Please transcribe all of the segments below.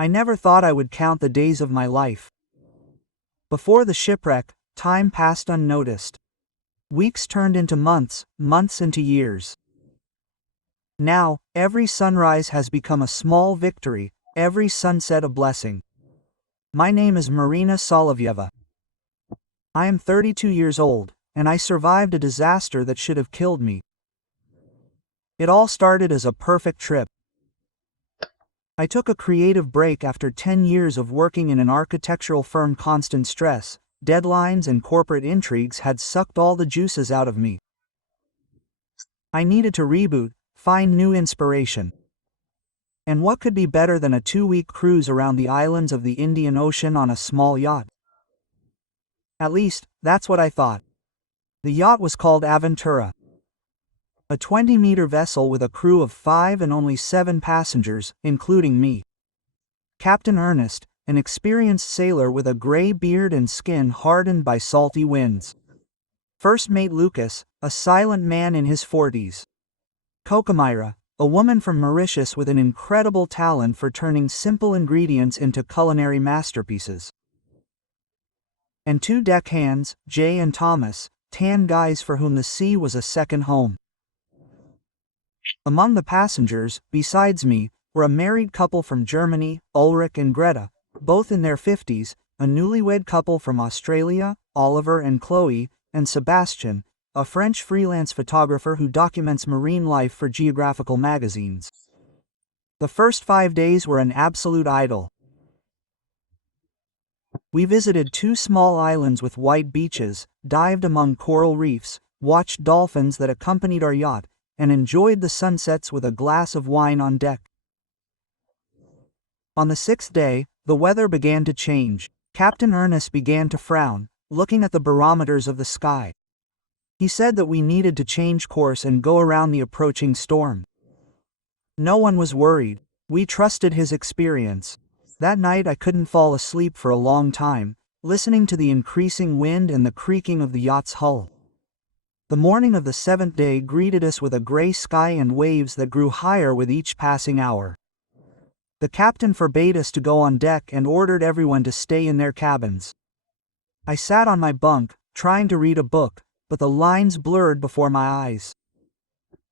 I never thought I would count the days of my life. Before the shipwreck, time passed unnoticed. Weeks turned into months, months into years. Now, every sunrise has become a small victory, every sunset a blessing. My name is Marina Solovyeva. I am 32 years old, and I survived a disaster that should have killed me. It all started as a perfect trip. I took a creative break after 10 years of working in an architectural firm. Constant stress, deadlines and corporate intrigues had sucked all the juices out of me. I needed to reboot, find new inspiration. And what could be better than a 2-week cruise around the islands of the Indian Ocean on a small yacht? At least, that's what I thought. The yacht was called Aventura. A 20-meter vessel with a crew of 5 and only 7 passengers, including me. Captain Ernest, an experienced sailor with a gray beard and skin hardened by salty winds. First mate Lucas, a silent man in his 40s. Kokomira, a woman from Mauritius with an incredible talent for turning simple ingredients into culinary masterpieces. And 2 deckhands, Jay and Thomas, tan guys for whom the sea was a second home. Among the passengers, besides me, were a married couple from Germany, Ulrich and Greta, both in their 50s, a newlywed couple from Australia, Oliver and Chloe, and Sebastian, a French freelance photographer who documents marine life for geographical magazines. The first 5 days were an absolute idyll. We visited 2 small islands with white beaches, dived among coral reefs, watched dolphins that accompanied our yacht, and enjoyed the sunsets with a glass of wine on deck. On the 6th day, the weather began to change. Captain Ernest began to frown, looking at the barometers of the sky. He said that we needed to change course and go around the approaching storm. No one was worried. We trusted his experience. That night I couldn't fall asleep for a long time, listening to the increasing wind and the creaking of the yacht's hull. The morning of the 7th day greeted us with a gray sky and waves that grew higher with each passing hour. The captain forbade us to go on deck and ordered everyone to stay in their cabins. I sat on my bunk, trying to read a book, but the lines blurred before my eyes.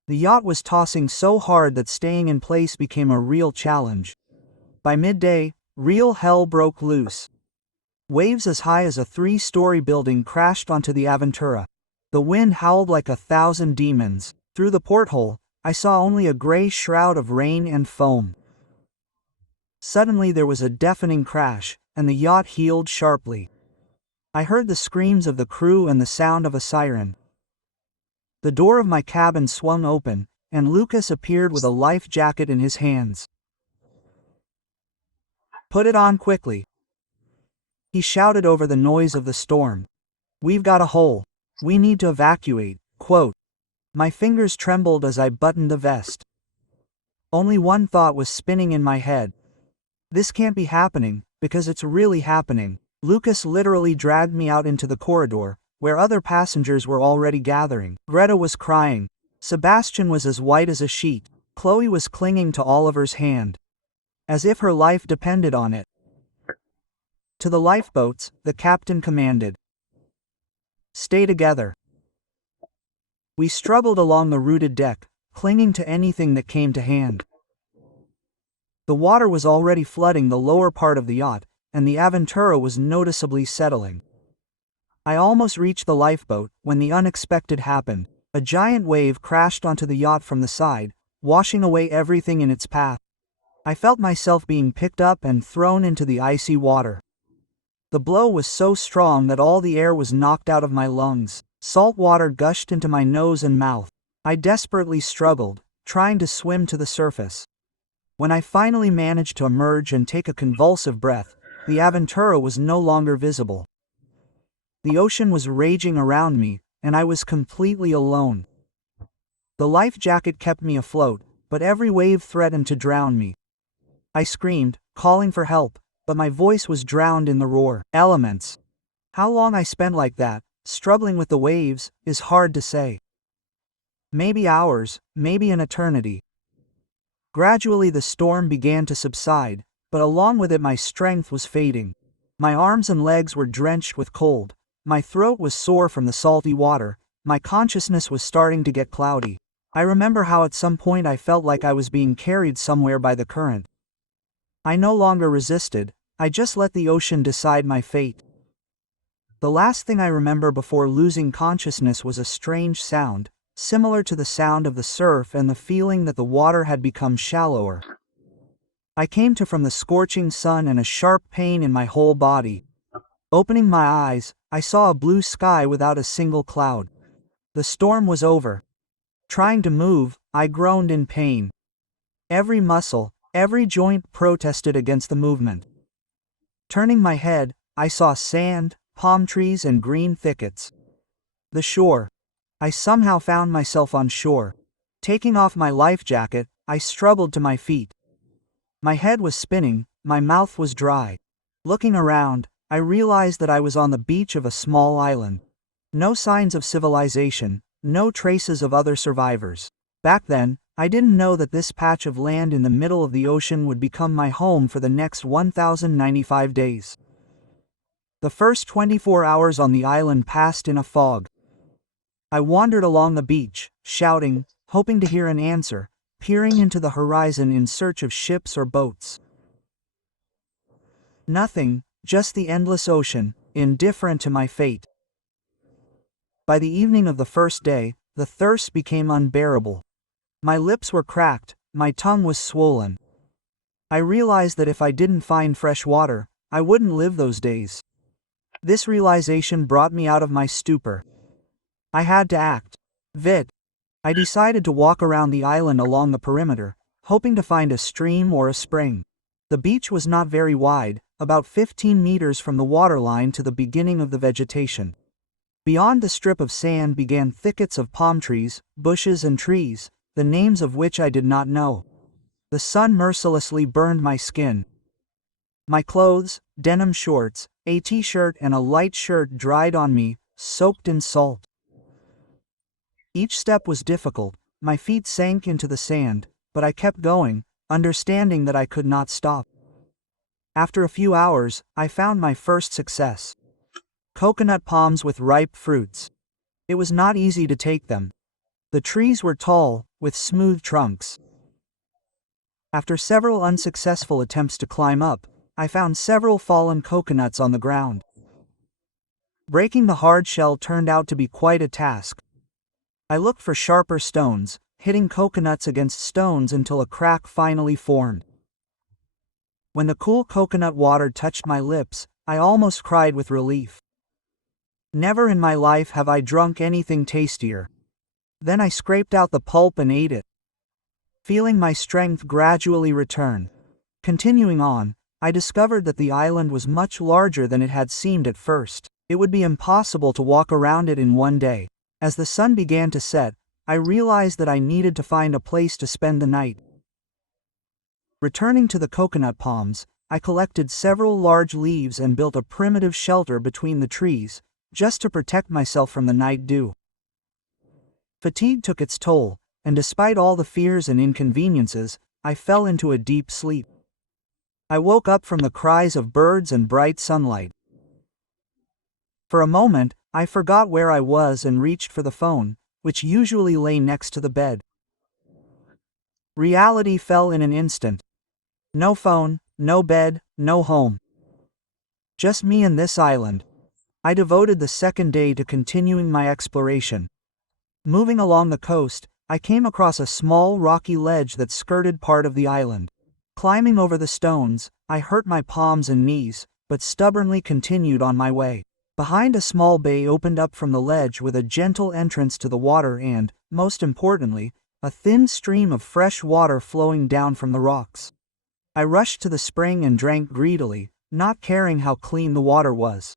The yacht was tossing so hard that staying in place became a real challenge. By midday, real hell broke loose. Waves as high as a 3-story building crashed onto the Aventura. The wind howled like 1,000 demons. Through the porthole, I saw only a gray shroud of rain and foam. Suddenly there was a deafening crash, and the yacht heeled sharply. I heard the screams of the crew and the sound of a siren. The door of my cabin swung open, and Lucas appeared with a life jacket in his hands. "Put it on quickly," he shouted over the noise of the storm. "We've got a hole. We need to evacuate." Quote. My fingers trembled as I buttoned the vest. Only one thought was spinning in my head. This can't be happening, because it's really happening. Lucas literally dragged me out into the corridor, where other passengers were already gathering. Greta was crying. Sebastian was as white as a sheet. Chloe was clinging to Oliver's hand, as if her life depended on it. To the lifeboats, the captain commanded. "Stay together." We struggled along the rooted deck, clinging to anything that came to hand. The water was already flooding the lower part of the yacht, and the Aventura was noticeably settling. I almost reached the lifeboat when the unexpected happened. A giant wave crashed onto the yacht from the side, washing away everything in its path. I felt myself being picked up and thrown into the icy water. The blow was so strong that all the air was knocked out of my lungs. Salt water gushed into my nose and mouth. I desperately struggled, trying to swim to the surface. When I finally managed to emerge and take a convulsive breath, the Aventura was no longer visible. The ocean was raging around me, and I was completely alone. The life jacket kept me afloat, but every wave threatened to drown me. I screamed, calling for help, but my voice was drowned in the roar. Elements. How long I spent like that, struggling with the waves, is hard to say. Maybe hours, maybe an eternity. Gradually the storm began to subside, but along with it my strength was fading. My arms and legs were drenched with cold. My throat was sore from the salty water. My consciousness was starting to get cloudy. I remember how at some point I felt like I was being carried somewhere by the current. I no longer resisted, I just let the ocean decide my fate. The last thing I remember before losing consciousness was a strange sound, similar to the sound of the surf and the feeling that the water had become shallower. I came to from the scorching sun and a sharp pain in my whole body. Opening my eyes, I saw a blue sky without a single cloud. The storm was over. Trying to move, I groaned in pain. Every muscle, every joint protested against the movement. Turning my head, I saw sand, palm trees and green thickets. The shore. I somehow found myself on shore. Taking off my life jacket, I struggled to my feet. My head was spinning, my mouth was dry. Looking around, I realized that I was on the beach of a small island. No signs of civilization, no traces of other survivors. Back then, I didn't know that this patch of land in the middle of the ocean would become my home for the next 1,095 days. The first 24 hours on the island passed in a fog. I wandered along the beach, shouting, hoping to hear an answer, peering into the horizon in search of ships or boats. Nothing, just the endless ocean, indifferent to my fate. By the evening of the first day, the thirst became unbearable. My lips were cracked, my tongue was swollen. I realized that if I didn't find fresh water, I wouldn't live those days. This realization brought me out of my stupor. I had to act. I decided to walk around the island along the perimeter, hoping to find a stream or a spring. The beach was not very wide, about 15 meters from the waterline to the beginning of the vegetation. Beyond the strip of sand began thickets of palm trees, bushes and trees, the names of which I did not know. The sun mercilessly burned my skin. My clothes, denim shorts, a t-shirt and a light shirt dried on me, soaked in salt. Each step was difficult, my feet sank into the sand, but I kept going, understanding that I could not stop. After a few hours, I found my first success. Coconut palms with ripe fruits. It was not easy to take them. The trees were tall, with smooth trunks. After several unsuccessful attempts to climb up, I found several fallen coconuts on the ground. Breaking the hard shell turned out to be quite a task. I looked for sharper stones, hitting coconuts against stones until a crack finally formed. When the cool coconut water touched my lips, I almost cried with relief. Never in my life have I drunk anything tastier. Then I scraped out the pulp and ate it. Feeling my strength gradually return. Continuing on, I discovered that the island was much larger than it had seemed at first. It would be impossible to walk around it in one day. As the sun began to set, I realized that I needed to find a place to spend the night. Returning to the coconut palms, I collected several large leaves and built a primitive shelter between the trees, just to protect myself from the night dew. Fatigue took its toll, and despite all the fears and inconveniences, I fell into a deep sleep. I woke up from the cries of birds and bright sunlight. For a moment, I forgot where I was and reached for the phone, which usually lay next to the bed. Reality fell in an instant. No phone, no bed, no home. Just me and this island. I devoted the second day to continuing my exploration. Moving along the coast, I came across a small rocky ledge that skirted part of the island. Climbing over the stones, I hurt my palms and knees, but stubbornly continued on my way. Behind a small bay opened up from the ledge with a gentle entrance to the water and, most importantly, a thin stream of fresh water flowing down from the rocks. I rushed to the spring and drank greedily, not caring how clean the water was.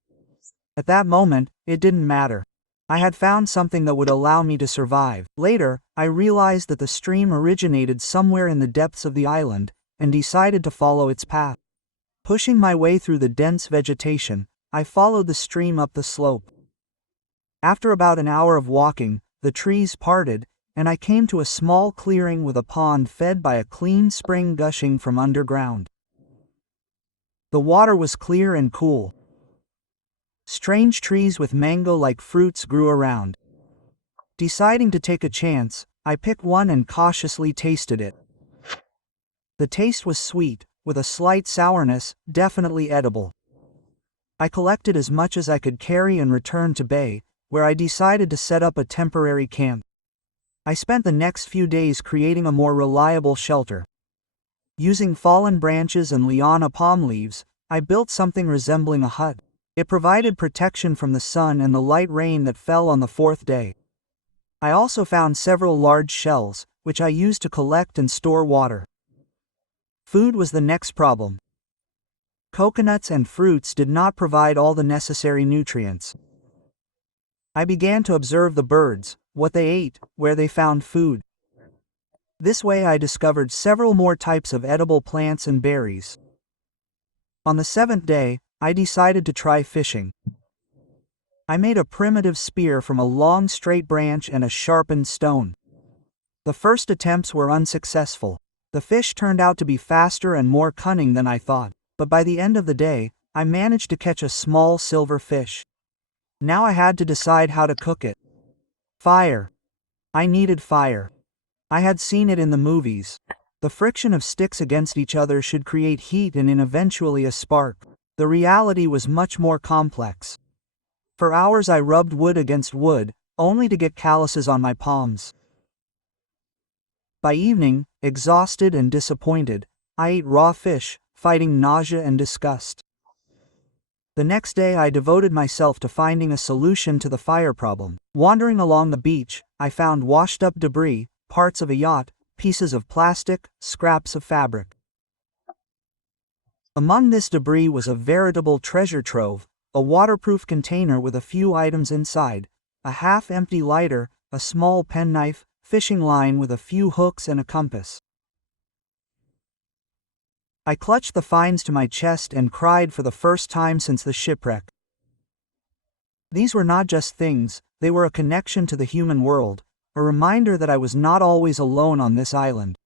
At that moment, it didn't matter. I had found something that would allow me to survive. Later, I realized that the stream originated somewhere in the depths of the island, and decided to follow its path. Pushing my way through the dense vegetation, I followed the stream up the slope. After about an hour of walking, the trees parted, and I came to a small clearing with a pond fed by a clean spring gushing from underground. The water was clear and cool. Strange trees with mango-like fruits grew around. Deciding to take a chance, I picked one and cautiously tasted it. The taste was sweet, with a slight sourness, definitely edible. I collected as much as I could carry and returned to Bay, where I decided to set up a temporary camp. I spent the next few days creating a more reliable shelter. Using fallen branches and liana palm leaves, I built something resembling a hut. It provided protection from the sun and the light rain that fell on the fourth day. I also found several large shells, which I used to collect and store water. Food was the next problem. Coconuts and fruits did not provide all the necessary nutrients. I began to observe the birds, what they ate, where they found food. This way I discovered several more types of edible plants and berries. On the seventh day, I decided to try fishing. I made a primitive spear from a long straight branch and a sharpened stone. The first attempts were unsuccessful. The fish turned out to be faster and more cunning than I thought, but by the end of the day, I managed to catch a small silver fish. Now I had to decide how to cook it. Fire. I needed fire. I had seen it in the movies. The friction of sticks against each other should create heat and eventually a spark. The reality was much more complex. For hours I rubbed wood against wood, only to get calluses on my palms. By evening, exhausted and disappointed, I ate raw fish, fighting nausea and disgust. The next day I devoted myself to finding a solution to the fire problem. Wandering along the beach, I found washed up debris, parts of a yacht, pieces of plastic, scraps of fabric. Among this debris was a veritable treasure trove, a waterproof container with a few items inside, a half-empty lighter, a small penknife, fishing line with a few hooks and a compass. I clutched the finds to my chest and cried for the first time since the shipwreck. These were not just things, they were a connection to the human world, a reminder that I was not always alone on this island.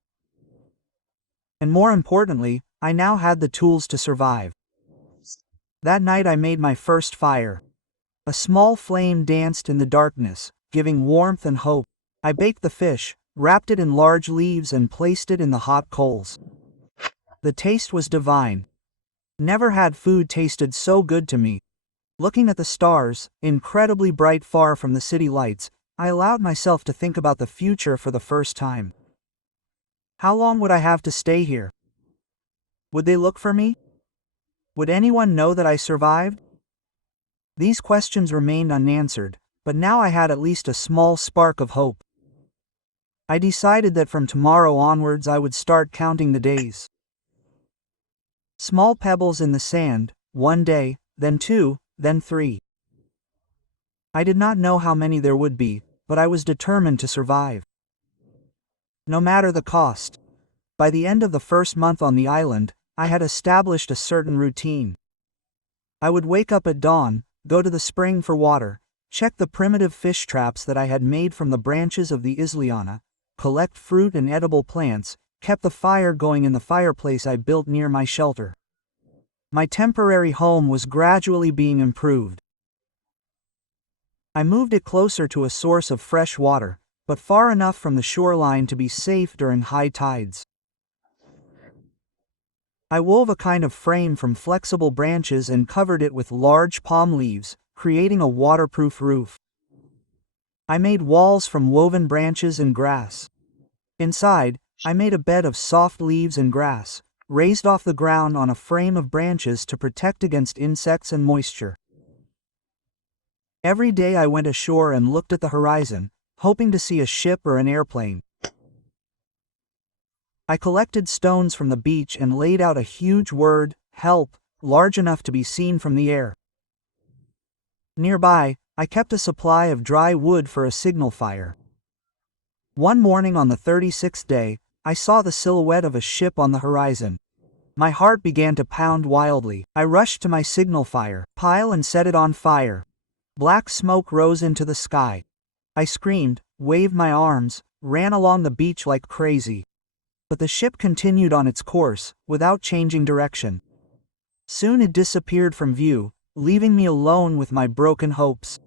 And more importantly, I now had the tools to survive. That night I made my first fire. A small flame danced in the darkness, giving warmth and hope. I baked the fish, wrapped it in large leaves and placed it in the hot coals. The taste was divine. Never had food tasted so good to me. Looking at the stars, incredibly bright far from the city lights, I allowed myself to think about the future for the first time. How long would I have to stay here? Would they look for me? Would anyone know that I survived? These questions remained unanswered, but now I had at least a small spark of hope. I decided that from tomorrow onwards I would start counting the days. Small pebbles in the sand, 1 day, then 2, then 3. I did not know how many there would be, but I was determined to survive. No matter the cost. By the end of the first month on the island, I had established a certain routine. I would wake up at dawn, go to the spring for water, check the primitive fish traps that I had made from the branches of the isliana, collect fruit and edible plants, kept the fire going in the fireplace I built near my shelter. My temporary home was gradually being improved. I moved it closer to a source of fresh water, but far enough from the shoreline to be safe during high tides. I wove a kind of frame from flexible branches and covered it with large palm leaves, creating a waterproof roof. I made walls from woven branches and grass. Inside, I made a bed of soft leaves and grass, raised off the ground on a frame of branches to protect against insects and moisture. Every day I went ashore and looked at the horizon, hoping to see a ship or an airplane. I collected stones from the beach and laid out a huge word, "Help," large enough to be seen from the air. Nearby, I kept a supply of dry wood for a signal fire. One morning on the 36th day, I saw the silhouette of a ship on the horizon. My heart began to pound wildly. I rushed to my signal fire pile and set it on fire. Black smoke rose into the sky. I screamed, waved my arms, ran along the beach like crazy. But the ship continued on its course, without changing direction. Soon it disappeared from view, leaving me alone with my broken hopes.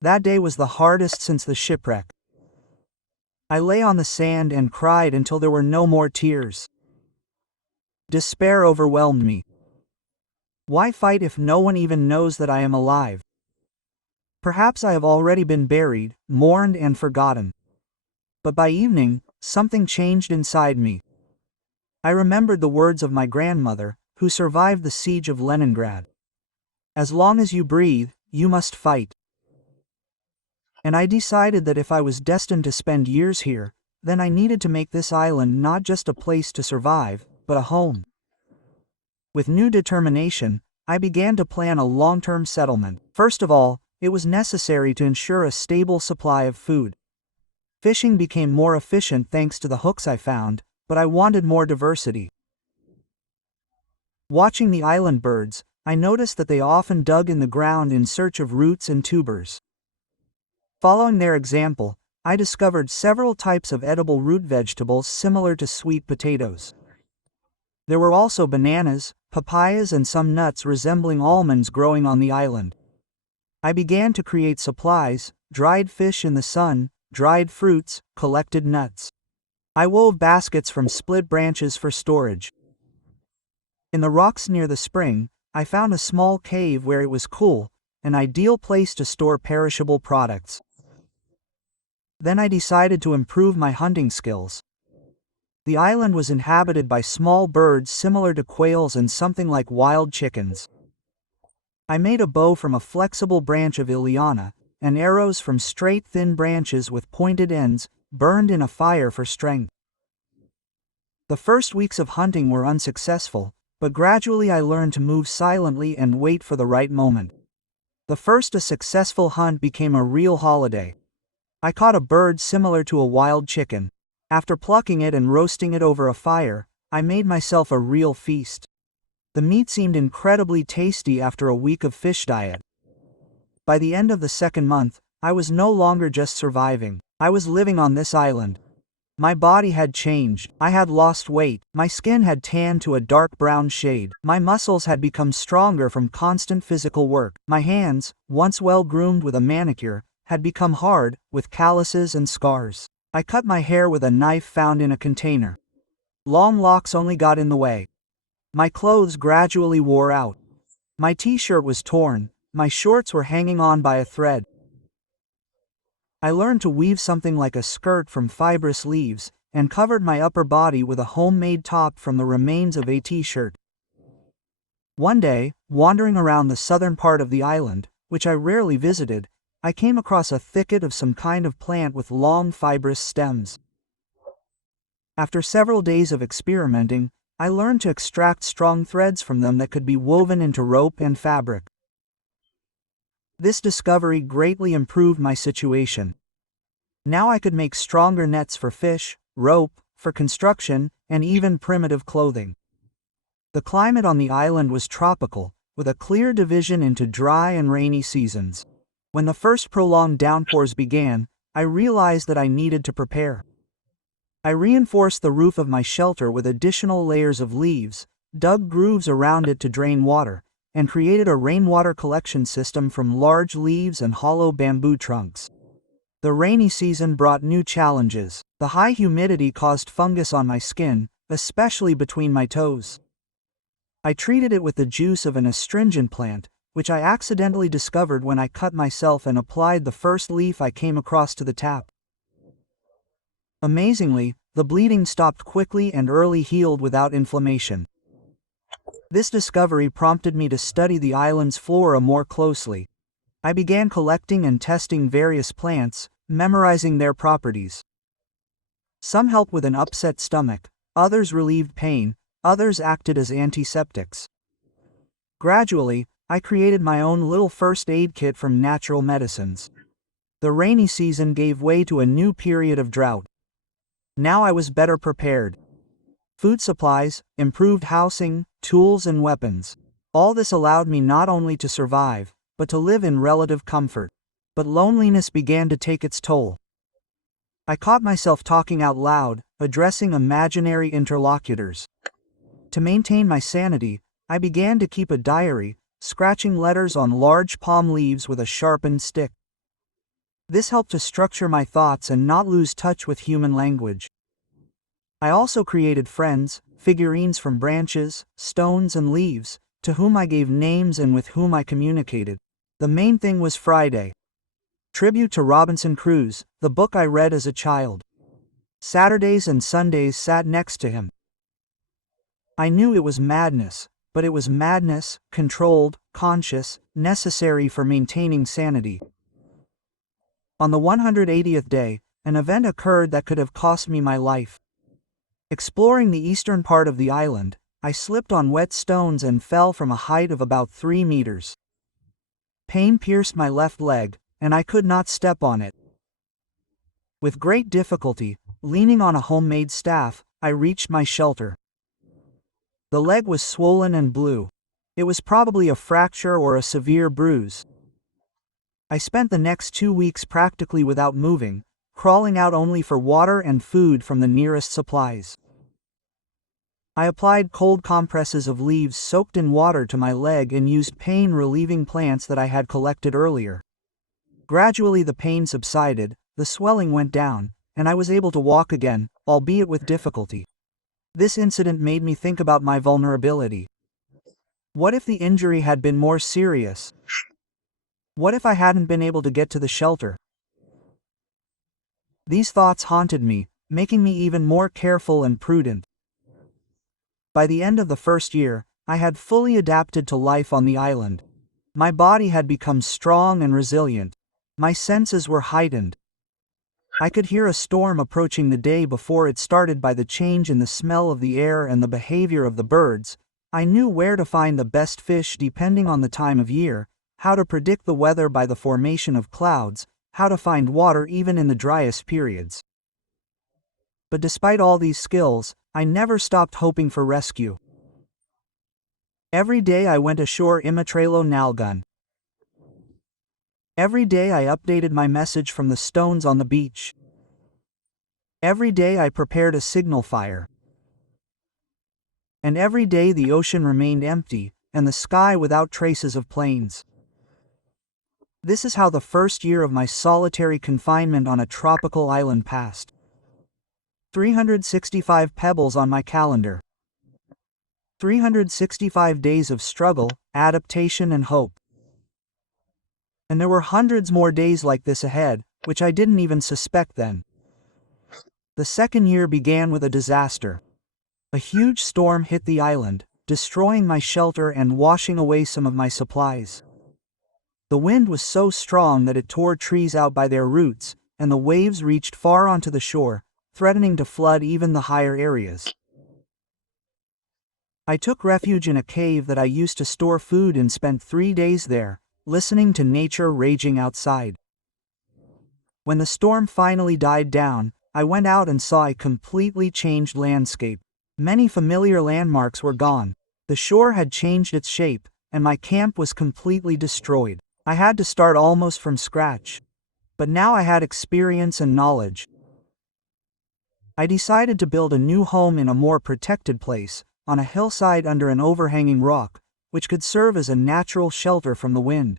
That day was the hardest since the shipwreck. I lay on the sand and cried until there were no more tears. Despair overwhelmed me. Why fight if no one even knows that I am alive? Perhaps I have already been buried, mourned and forgotten. But by evening, something changed inside me. I remembered the words of my grandmother, who survived the siege of Leningrad. As long as you breathe, you must fight. And I decided that if I was destined to spend years here, then I needed to make this island not just a place to survive, but a home. With new determination, I began to plan a long-term settlement. First of all, it was necessary to ensure a stable supply of food. Fishing became more efficient thanks to the hooks I found, but I wanted more diversity. Watching the island birds, I noticed that they often dug in the ground in search of roots and tubers. Following their example, I discovered several types of edible root vegetables similar to sweet potatoes. There were also bananas, papayas and some nuts resembling almonds growing on the island. I began to create supplies: dried fish in the sun, dried fruits, collected nuts. I wove baskets from split branches for storage. In the rocks near the spring, I found a small cave where it was cool, an ideal place to store perishable products. Then I decided to improve my hunting skills. The island was inhabited by small birds similar to quails and something like wild chickens. I made a bow from a flexible branch of Ileana, and arrows from straight thin branches with pointed ends, burned in a fire for strength. The first weeks of hunting were unsuccessful, but gradually I learned to move silently and wait for the right moment. The first a successful hunt became a real holiday. I caught a bird similar to a wild chicken. After plucking it and roasting it over a fire, I made myself a real feast. The meat seemed incredibly tasty after a week of fish diet. By the end of the second month, I was no longer just surviving. I was living on this island. My body had changed. I had lost weight. My skin had tanned to a dark brown shade. My muscles had become stronger from constant physical work. My hands, once well groomed with a manicure, had become hard, with calluses and scars. I cut my hair with a knife found in a container. Long locks only got in the way. My clothes gradually wore out. My t-shirt was torn. My shorts were hanging on by a thread. I learned to weave something like a skirt from fibrous leaves, and covered my upper body with a homemade top from the remains of a t-shirt. One day, wandering around the southern part of the island, which I rarely visited, I came across a thicket of some kind of plant with long fibrous stems. After several days of experimenting, I learned to extract strong threads from them that could be woven into rope and fabric. This discovery greatly improved my situation. Now I could make stronger nets for fish, rope, for construction, and even primitive clothing. The climate on the island was tropical, with a clear division into dry and rainy seasons. When the first prolonged downpours began, I realized that I needed to prepare. I reinforced the roof of my shelter with additional layers of leaves, dug grooves around it to drain water, and created a rainwater collection system from large leaves and hollow bamboo trunks. The rainy season brought new challenges. The high humidity caused fungus on my skin, especially between my toes. I treated it with the juice of an astringent plant, which I accidentally discovered when I cut myself and applied the first leaf I came across to the tap. Amazingly, the bleeding stopped quickly and early healed without inflammation. This discovery prompted me to study the island's flora more closely. I began collecting and testing various plants, memorizing their properties. Some helped with an upset stomach, others relieved pain, others acted as antiseptics. Gradually, I created my own little first aid kit from natural medicines. The rainy season gave way to a new period of drought. Now I was better prepared. Food supplies, improved housing, tools and weapons. All this allowed me not only to survive, but to live in relative comfort. But loneliness began to take its toll. I caught myself talking out loud, addressing imaginary interlocutors. To maintain my sanity, I began to keep a diary, scratching letters on large palm leaves with a sharpened stick. This helped to structure my thoughts and not lose touch with human language. I also created friends, figurines from branches, stones and leaves, to whom I gave names and with whom I communicated. The main thing was Friday. Tribute to Robinson Crusoe, the book I read as a child. Saturdays and Sundays sat next to him. I knew it was madness, but it was madness, controlled, conscious, necessary for maintaining sanity. On the 180th day, an event occurred that could have cost me my life. Exploring the eastern part of the island, I slipped on wet stones and fell from a height of about 3 meters. Pain pierced my left leg, and I could not step on it. With great difficulty, leaning on a homemade staff, I reached my shelter. The leg was swollen and blue. It was probably a fracture or a severe bruise. I spent the next 2 weeks practically without moving, crawling out only for water and food from the nearest supplies. I applied cold compresses of leaves soaked in water to my leg and used pain-relieving plants that I had collected earlier. Gradually the pain subsided, the swelling went down, and I was able to walk again, albeit with difficulty. This incident made me think about my vulnerability. What if the injury had been more serious? What if I hadn't been able to get to the shelter? These thoughts haunted me, making me even more careful and prudent. By the end of the first year, I had fully adapted to life on the island. My body had become strong and resilient. My senses were heightened. I could hear a storm approaching the day before it started by the change in the smell of the air and the behavior of the birds. I knew where to find the best fish depending on the time of year, how to predict the weather by the formation of clouds, how to find water even in the driest periods. But despite all these skills, I never stopped hoping for rescue. Every day I went ashore Imatrelo Nalgun. Every day I updated my message from the stones on the beach. Every day I prepared a signal fire. And every day the ocean remained empty, and the sky without traces of planes. This is how the first year of my solitary confinement on a tropical island passed. 365 pebbles on my calendar. 365 days of struggle, adaptation and hope. And there were hundreds more days like this ahead, which I didn't even suspect then. The second year began with a disaster. A huge storm hit the island, destroying my shelter and washing away some of my supplies. The wind was so strong that it tore trees out by their roots, and the waves reached far onto the shore, threatening to flood even the higher areas. I took refuge in a cave that I used to store food and spent 3 days there, listening to nature raging outside. When the storm finally died down, I went out and saw a completely changed landscape. Many familiar landmarks were gone. The shore had changed its shape, and my camp was completely destroyed. I had to start almost from scratch. But now I had experience and knowledge. I decided to build a new home in a more protected place, on a hillside under an overhanging rock, which could serve as a natural shelter from the wind.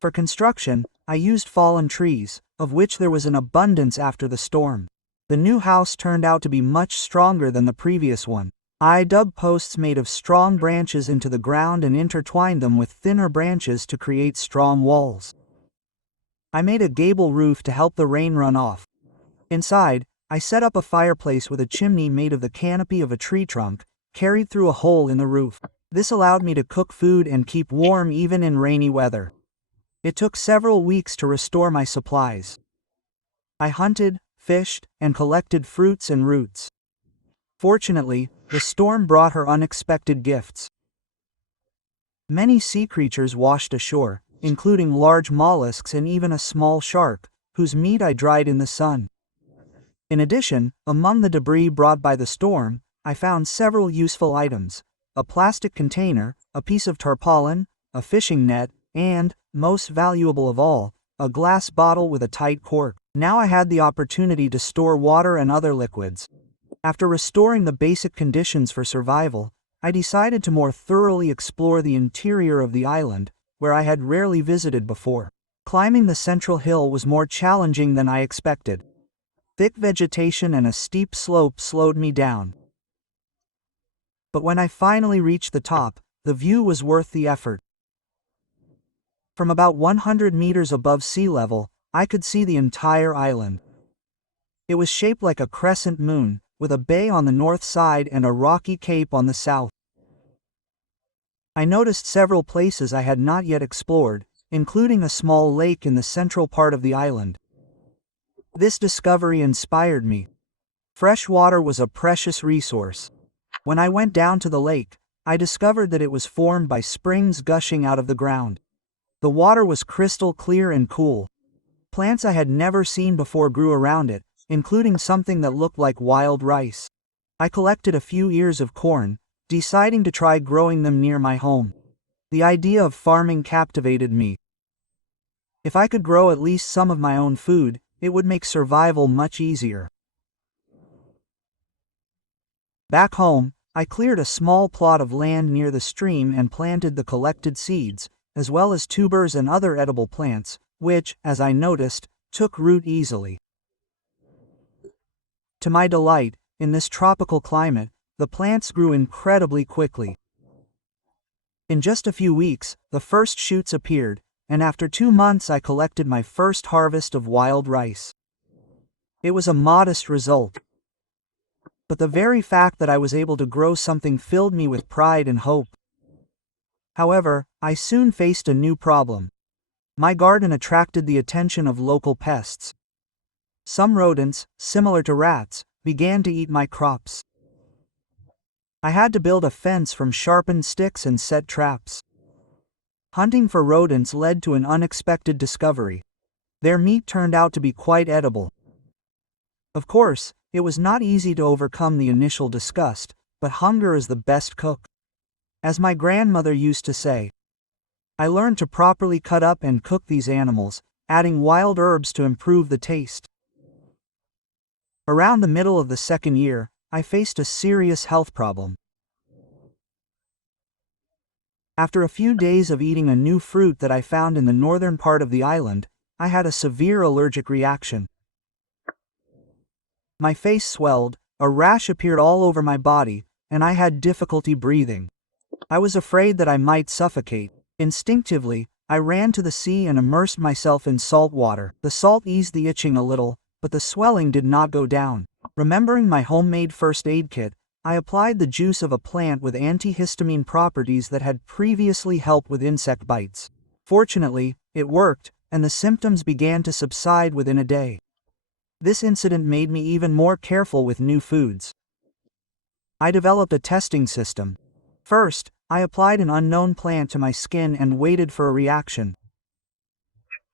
For construction, I used fallen trees, of which there was an abundance after the storm. The new house turned out to be much stronger than the previous one. I dug posts made of strong branches into the ground and intertwined them with thinner branches to create strong walls. I made a gable roof to help the rain run off. Inside, I set up a fireplace with a chimney made of the canopy of a tree trunk, carried through a hole in the roof. This allowed me to cook food and keep warm even in rainy weather. It took several weeks to restore my supplies. I hunted, fished, and collected fruits and roots. Fortunately, the storm brought her unexpected gifts. Many sea creatures washed ashore, including large mollusks and even a small shark, whose meat I dried in the sun. In addition, among the debris brought by the storm, I found several useful items: a plastic container, a piece of tarpaulin, a fishing net, and, most valuable of all, a glass bottle with a tight cork. Now I had the opportunity to store water and other liquids. After restoring the basic conditions for survival, I decided to more thoroughly explore the interior of the island, where I had rarely visited before. Climbing the central hill was more challenging than I expected. Thick vegetation and a steep slope slowed me down. But when I finally reached the top, the view was worth the effort. From about 100 meters above sea level, I could see the entire island. It was shaped like a crescent moon, with a bay on the north side and a rocky cape on the south. I noticed several places I had not yet explored, including a small lake in the central part of the island. This discovery inspired me. Fresh water was a precious resource. When I went down to the lake, I discovered that it was formed by springs gushing out of the ground. The water was crystal clear and cool. Plants I had never seen before grew around it, including something that looked like wild rice. I collected a few ears of corn, deciding to try growing them near my home. The idea of farming captivated me. If I could grow at least some of my own food, it would make survival much easier. Back home, I cleared a small plot of land near the stream and planted the collected seeds, as well as tubers and other edible plants, which, as I noticed, took root easily. To my delight, in this tropical climate, the plants grew incredibly quickly. In just a few weeks, the first shoots appeared, and after 2 months I collected my first harvest of wild rice. It was a modest result. But the very fact that I was able to grow something filled me with pride and hope. However, I soon faced a new problem. My garden attracted the attention of local pests. Some rodents, similar to rats, began to eat my crops. I had to build a fence from sharpened sticks and set traps. Hunting for rodents led to an unexpected discovery. Their meat turned out to be quite edible. Of course, it was not easy to overcome the initial disgust, but hunger is the best cook. As my grandmother used to say, I learned to properly cut up and cook these animals, adding wild herbs to improve the taste. Around the middle of the second year, I faced a serious health problem. After a few days of eating a new fruit that I found in the northern part of the island, I had a severe allergic reaction. My face swelled, a rash appeared all over my body, and I had difficulty breathing. I was afraid that I might suffocate. Instinctively, I ran to the sea and immersed myself in salt water. The salt eased the itching a little, but the swelling did not go down. Remembering my homemade first aid kit, I applied the juice of a plant with antihistamine properties that had previously helped with insect bites. Fortunately, it worked, and the symptoms began to subside within a day. This incident made me even more careful with new foods. I developed a testing system. First, I applied an unknown plant to my skin and waited for a reaction.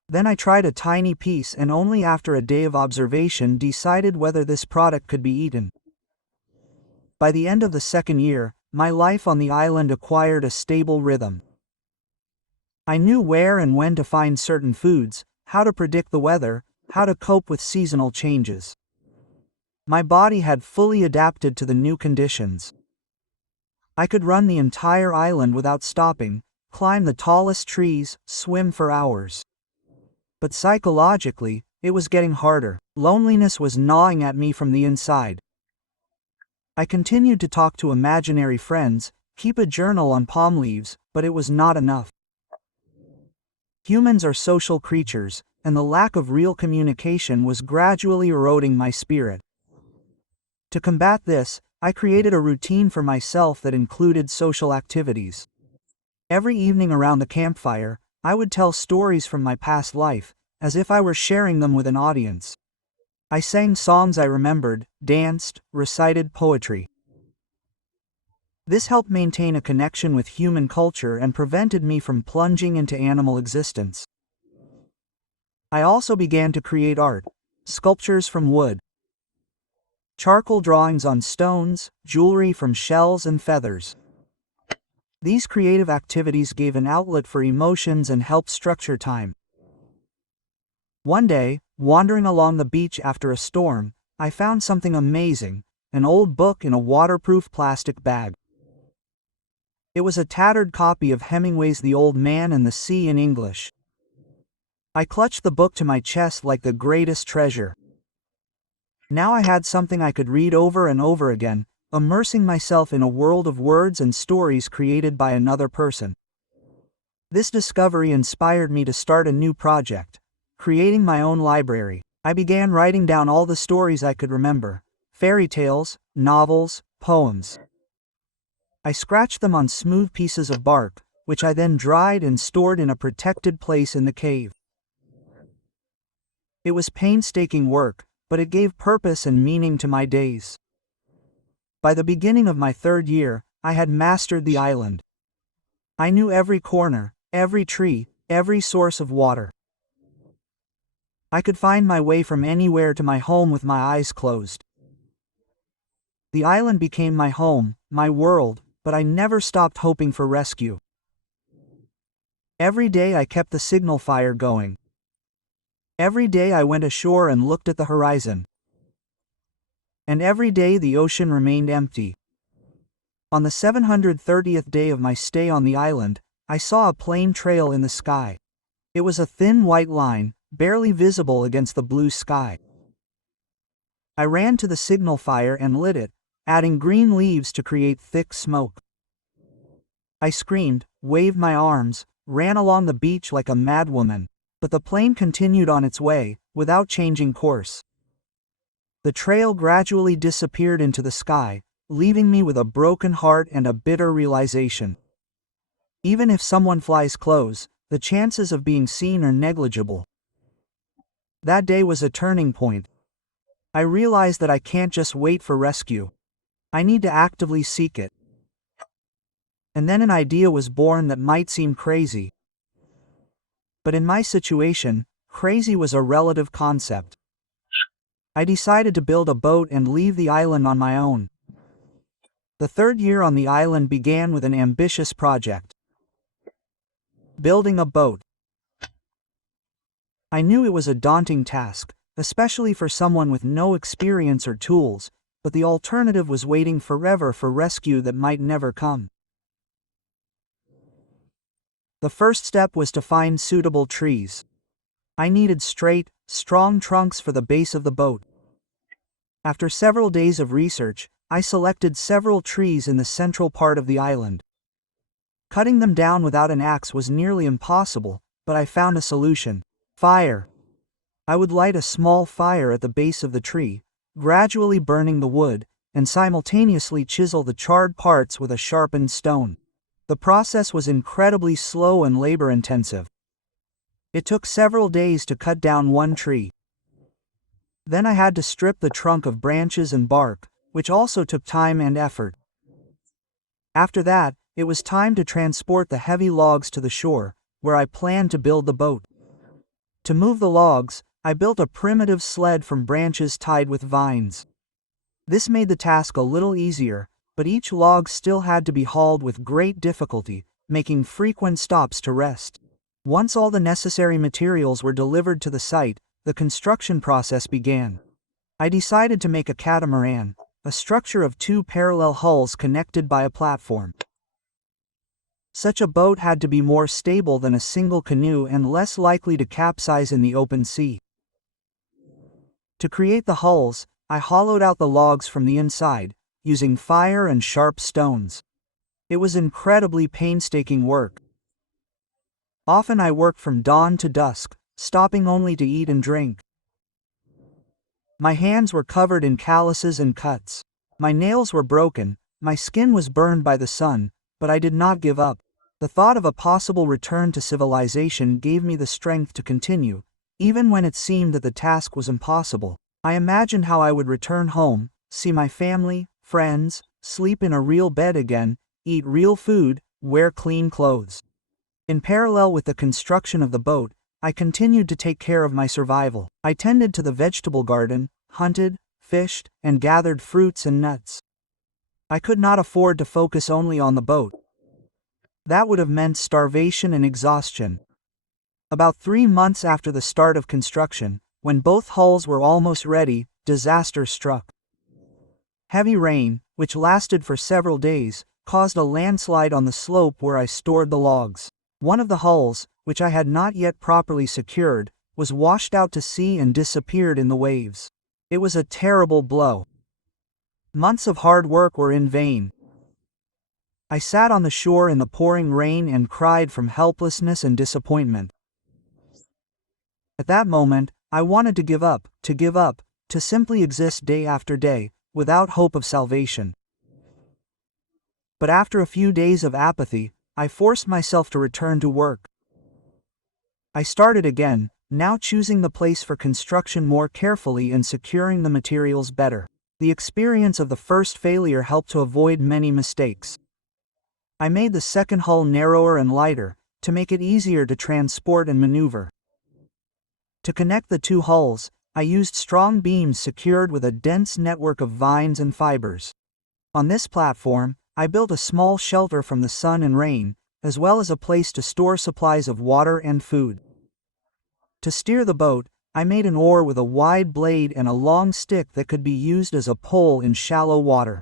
Then I tried a tiny piece and only after a day of observation decided whether this product could be eaten. By the end of the second year, my life on the island acquired a stable rhythm. I knew where and when to find certain foods, how to predict the weather, how to cope with seasonal changes. My body had fully adapted to the new conditions. I could run the entire island without stopping, climb the tallest trees, swim for hours. But psychologically, it was getting harder. Loneliness was gnawing at me from the inside. I continued to talk to imaginary friends, keep a journal on palm leaves, but it was not enough. Humans are social creatures, and the lack of real communication was gradually eroding my spirit. To combat this, I created a routine for myself that included social activities. Every evening around the campfire, I would tell stories from my past life, as if I were sharing them with an audience. I sang songs I remembered, danced, recited poetry. This helped maintain a connection with human culture and prevented me from plunging into animal existence. I also began to create art, sculptures from wood, charcoal drawings on stones, jewelry from shells and feathers. These creative activities gave an outlet for emotions and helped structure time. One day, wandering along the beach after a storm, I found something amazing, an old book in a waterproof plastic bag. It was a tattered copy of Hemingway's The Old Man and the Sea in English. I clutched the book to my chest like the greatest treasure. Now I had something I could read over and over again, immersing myself in a world of words and stories created by another person. This discovery inspired me to start a new project, creating my own library. I began writing down all the stories I could remember, fairy tales, novels, poems. I scratched them on smooth pieces of bark, which I then dried and stored in a protected place in the cave. It was painstaking work, but it gave purpose and meaning to my days. By the beginning of my 3rd year, I had mastered the island. I knew every corner, every tree, every source of water. I could find my way from anywhere to my home with my eyes closed. The island became my home, my world, but I never stopped hoping for rescue. Every day I kept the signal fire going. Every day I went ashore and looked at the horizon. And every day the ocean remained empty. On the 730th day of my stay on the island, I saw a plain trail in the sky. It was a thin white line, barely visible against the blue sky. I ran to the signal fire and lit it, adding green leaves to create thick smoke. I screamed, waved my arms, ran along the beach like a madwoman, but the plane continued on its way, without changing course. The trail gradually disappeared into the sky, leaving me with a broken heart and a bitter realization. Even if someone flies close, the chances of being seen are negligible. That day was a turning point. I realized that I can't just wait for rescue. I need to actively seek it. And then an idea was born that might seem crazy. But in my situation, crazy was a relative concept. I decided to build a boat and leave the island on my own. The 3rd year on the island began with an ambitious project. Building a boat. I knew it was a daunting task, especially for someone with no experience or tools, but the alternative was waiting forever for rescue that might never come. The first step was to find suitable trees. I needed straight, strong trunks for the base of the boat. After several days of research, I selected several trees in the central part of the island. Cutting them down without an axe was nearly impossible, but I found a solution. Fire. I would light a small fire at the base of the tree, gradually burning the wood, and simultaneously chisel the charred parts with a sharpened stone. The process was incredibly slow and labor-intensive. It took several days to cut down one tree. Then I had to strip the trunk of branches and bark, which also took time and effort. After that, it was time to transport the heavy logs to the shore, where I planned to build the boat. To move the logs, I built a primitive sled from branches tied with vines. This made the task a little easier, but each log still had to be hauled with great difficulty, making frequent stops to rest. Once all the necessary materials were delivered to the site, the construction process began. I decided to make a catamaran, a structure of 2 parallel hulls connected by a platform. Such a boat had to be more stable than a single canoe and less likely to capsize in the open sea. To create the hulls, I hollowed out the logs from the inside, using fire and sharp stones. It was incredibly painstaking work. Often I worked from dawn to dusk, stopping only to eat and drink. My hands were covered in calluses and cuts. My nails were broken, my skin was burned by the sun, but I did not give up. The thought of a possible return to civilization gave me the strength to continue, even when it seemed that the task was impossible. I imagined how I would return home, see my family, friends, sleep in a real bed again, eat real food, wear clean clothes. In parallel with the construction of the boat, I continued to take care of my survival. I tended to the vegetable garden, hunted, fished, and gathered fruits and nuts. I could not afford to focus only on the boat. That would have meant starvation and exhaustion. About 3 months after the start of construction, when both hulls were almost ready, disaster struck. Heavy rain, which lasted for several days, caused a landslide on the slope where I stored the logs. One of the hulls, which I had not yet properly secured, was washed out to sea and disappeared in the waves. It was a terrible blow. Months of hard work were in vain. I sat on the shore in the pouring rain and cried from helplessness and disappointment. At that moment, I wanted to give up, to simply exist day after day, without hope of salvation. But after a few days of apathy, I forced myself to return to work. I started again, now choosing the place for construction more carefully and securing the materials better. The experience of the first failure helped to avoid many mistakes. I made the second hull narrower and lighter, to make it easier to transport and maneuver. To connect the two hulls, I used strong beams secured with a dense network of vines and fibers. On this platform, I built a small shelter from the sun and rain, as well as a place to store supplies of water and food. To steer the boat, I made an oar with a wide blade and a long stick that could be used as a pole in shallow water.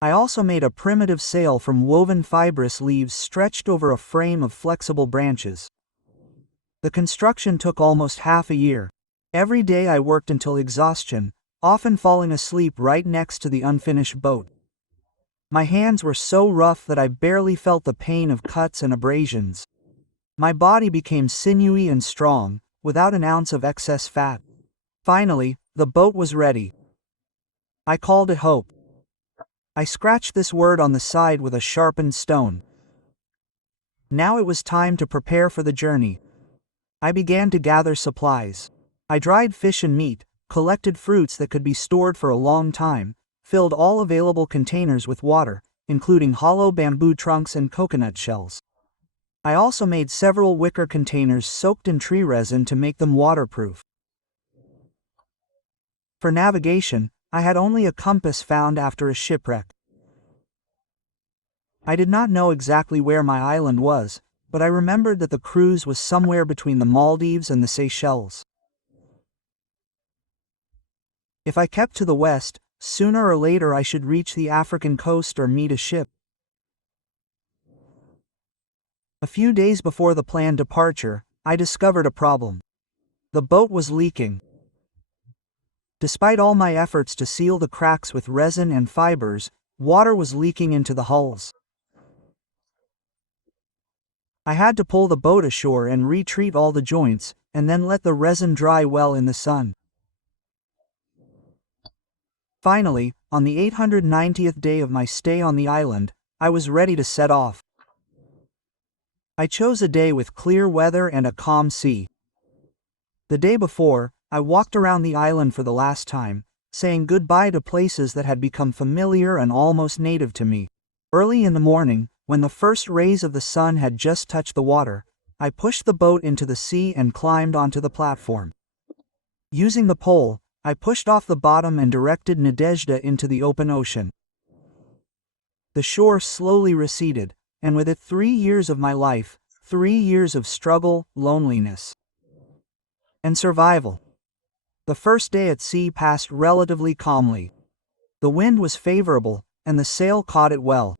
I also made a primitive sail from woven fibrous leaves stretched over a frame of flexible branches. The construction took almost half a year. Every day I worked until exhaustion, often falling asleep right next to the unfinished boat. My hands were so rough that I barely felt the pain of cuts and abrasions. My body became sinewy and strong, without an ounce of excess fat. Finally, the boat was ready. I called it hope. I scratched this word on the side with a sharpened stone. Now it was time to prepare for the journey. I began to gather supplies. I dried fish and meat, collected fruits that could be stored for a long time, filled all available containers with water, including hollow bamboo trunks and coconut shells. I also made several wicker containers soaked in tree resin to make them waterproof. For navigation, I had only a compass found after a shipwreck. I did not know exactly where my island was, but I remembered that the cruise was somewhere between the Maldives and the Seychelles. If I kept to the west, sooner or later I should reach the African coast or meet a ship. A few days before the planned departure, I discovered a problem. The boat was leaking. Despite all my efforts to seal the cracks with resin and fibers, water was leaking into the hulls. I had to pull the boat ashore and retreat all the joints, and then let the resin dry well in the sun. Finally, on the 890th day of my stay on the island, I was ready to set off. I chose a day with clear weather and a calm sea. The day before, I walked around the island for the last time, saying goodbye to places that had become familiar and almost native to me. Early in the morning, when the first rays of the sun had just touched the water, I pushed the boat into the sea and climbed onto the platform. Using the pole, I pushed off the bottom and directed Nadezhda into the open ocean. The shore slowly receded, and with it 3 years of my life, 3 years of struggle, loneliness, and survival. The first day at sea passed relatively calmly. The wind was favorable, and the sail caught it well.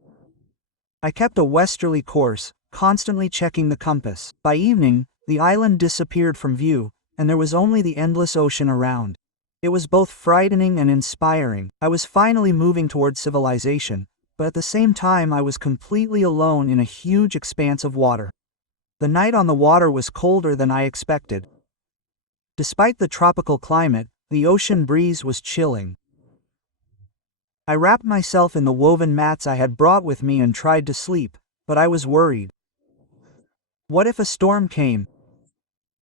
I kept a westerly course, constantly checking the compass. By evening, the island disappeared from view, and there was only the endless ocean around. It was both frightening and inspiring. I was finally moving toward civilization, but at the same time I was completely alone in a huge expanse of water. The night on the water was colder than I expected. Despite the tropical climate, the ocean breeze was chilling. I wrapped myself in the woven mats I had brought with me and tried to sleep, but I was worried. What if a storm came?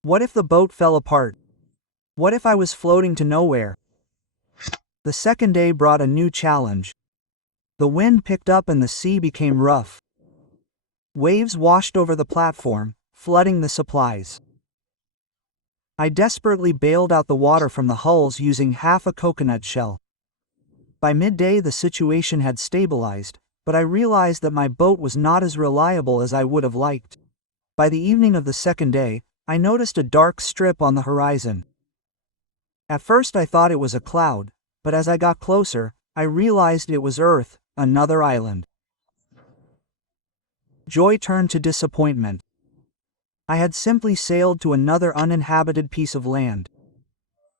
What if the boat fell apart? What if I was floating to nowhere? The second day brought a new challenge. The wind picked up and the sea became rough. Waves washed over the platform, flooding the supplies. I desperately bailed out the water from the hulls using half a coconut shell. By midday the situation had stabilized, but I realized that my boat was not as reliable as I would have liked. By the evening of the second day, I noticed a dark strip on the horizon. At first I thought it was a cloud, but as I got closer, I realized it was Earth, another island. Joy turned to disappointment. I had simply sailed to another uninhabited piece of land.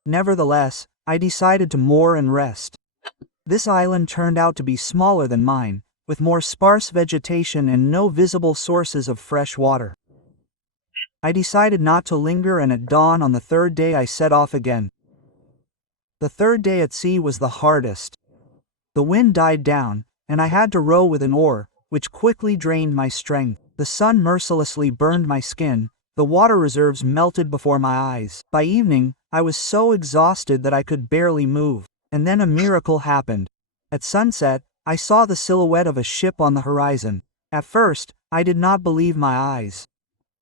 Nevertheless, I decided to moor and rest. This island turned out to be smaller than mine, with more sparse vegetation and no visible sources of fresh water. I decided not to linger, and at dawn on the third day I set off again. The third day at sea was the hardest. The wind died down, and I had to row with an oar, which quickly drained my strength. The sun mercilessly burned my skin, the water reserves melted before my eyes. By evening, I was so exhausted that I could barely move. And then a miracle happened. At sunset, I saw the silhouette of a ship on the horizon. At first, I did not believe my eyes.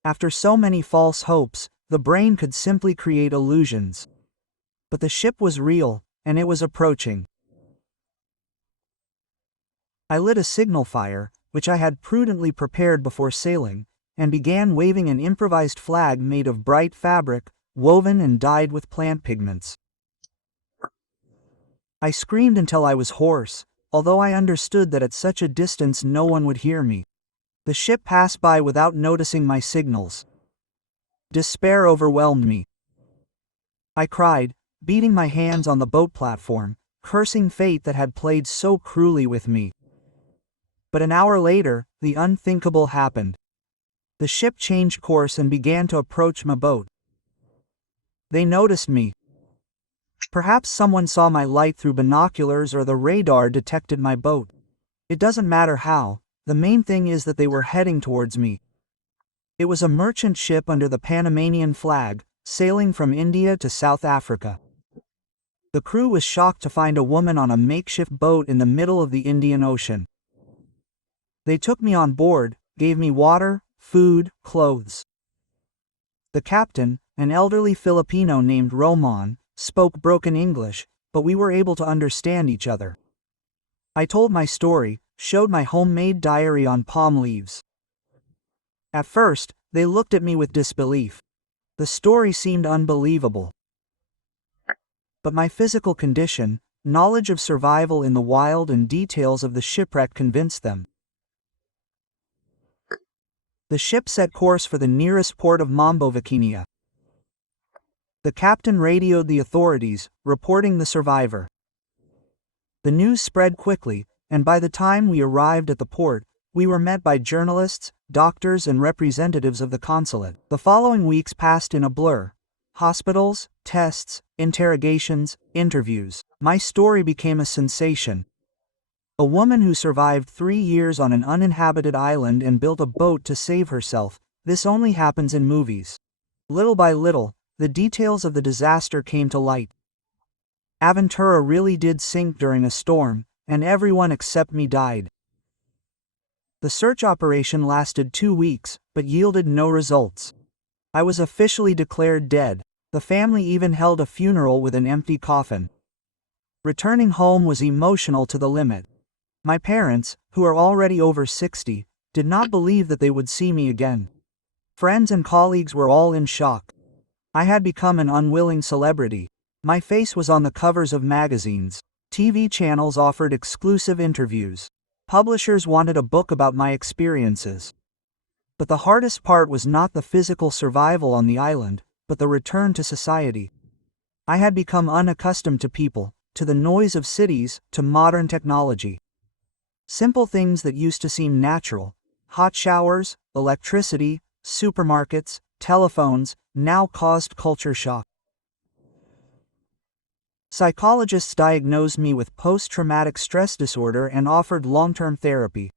After so many false hopes, the brain could simply create illusions. But the ship was real, and it was approaching. I lit a signal fire, which I had prudently prepared before sailing, and began waving an improvised flag made of bright fabric, woven and dyed with plant pigments. I screamed until I was hoarse, although I understood that at such a distance no one would hear me. The ship passed by without noticing my signals. Despair overwhelmed me. I cried, beating my hands on the boat platform, cursing fate that had played so cruelly with me. But an hour later, the unthinkable happened. The ship changed course and began to approach my boat. They noticed me. Perhaps someone saw my light through binoculars, or the radar detected my boat. It doesn't matter how, the main thing is that they were heading towards me. It was a merchant ship under the Panamanian flag, sailing from India to South Africa. The crew was shocked to find a woman on a makeshift boat in the middle of the Indian Ocean. They took me on board, gave me water, food, clothes. The captain, an elderly Filipino named Roman, spoke broken English, but we were able to understand each other. I told my story, showed my homemade diary on palm leaves. At first, they looked at me with disbelief. The story seemed unbelievable. But my physical condition, knowledge of survival in the wild, and details of the shipwreck convinced them. The ship set course for the nearest port of Mombovakinia. The captain radioed the authorities, reporting the survivor. The news spread quickly, and by the time we arrived at the port, we were met by journalists, doctors, and representatives of the consulate. The following weeks passed in a blur. Hospitals, tests, interrogations, interviews. My story became a sensation. A woman who survived 3 years on an uninhabited island and built a boat to save herself. This only happens in movies. Little by little, the details of the disaster came to light. Aventura really did sink during a storm, and everyone except me died. The search operation lasted 2 weeks, but yielded no results. I was officially declared dead. The family even held a funeral with an empty coffin. Returning home was emotional to the limit. My parents, who are already over 60, did not believe that they would see me again. Friends and colleagues were all in shock. I had become an unwilling celebrity. My face was on the covers of magazines. TV channels offered exclusive interviews. Publishers wanted a book about my experiences. But the hardest part was not the physical survival on the island, but the return to society. I had become unaccustomed to people, to the noise of cities, to modern technology. Simple things that used to seem natural, hot showers, electricity, supermarkets, telephones, now caused culture shock. Psychologists diagnosed me with post-traumatic stress disorder and offered long-term therapy.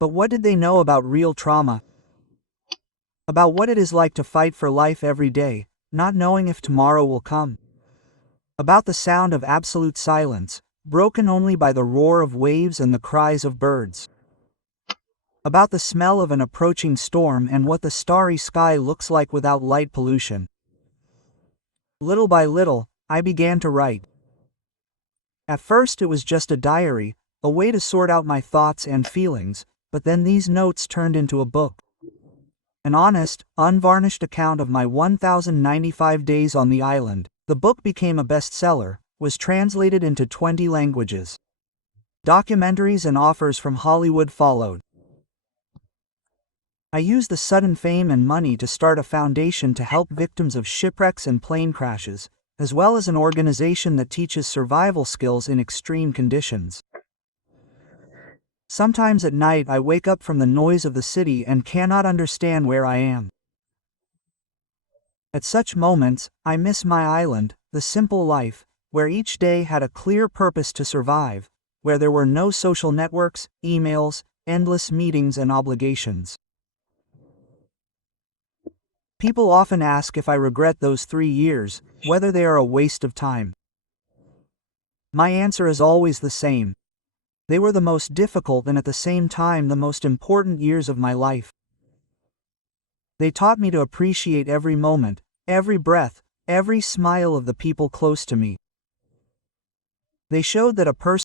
But what did they know about real trauma? About what it is like to fight for life every day, not knowing if tomorrow will come. About the sound of absolute silence, broken only by the roar of waves and the cries of birds. About the smell of an approaching storm and what the starry sky looks like without light pollution. Little by little, I began to write. At first it was just a diary, a way to sort out my thoughts and feelings, but then these notes turned into a book. An honest, unvarnished account of my 1,095 days on the island. The book became a bestseller, was translated into 20 languages. Documentaries and offers from Hollywood followed. I used the sudden fame and money to start a foundation to help victims of shipwrecks and plane crashes, as well as an organization that teaches survival skills in extreme conditions. Sometimes at night I wake up from the noise of the city and cannot understand where I am. At such moments, I miss my island, the simple life, where each day had a clear purpose to survive, where there were no social networks, emails, endless meetings and obligations. People often ask if I regret those 3 years, whether they are a waste of time. My answer is always the same. They were the most difficult and at the same time the most important years of my life. They taught me to appreciate every moment, every breath, every smile of the people close to me. They showed that a person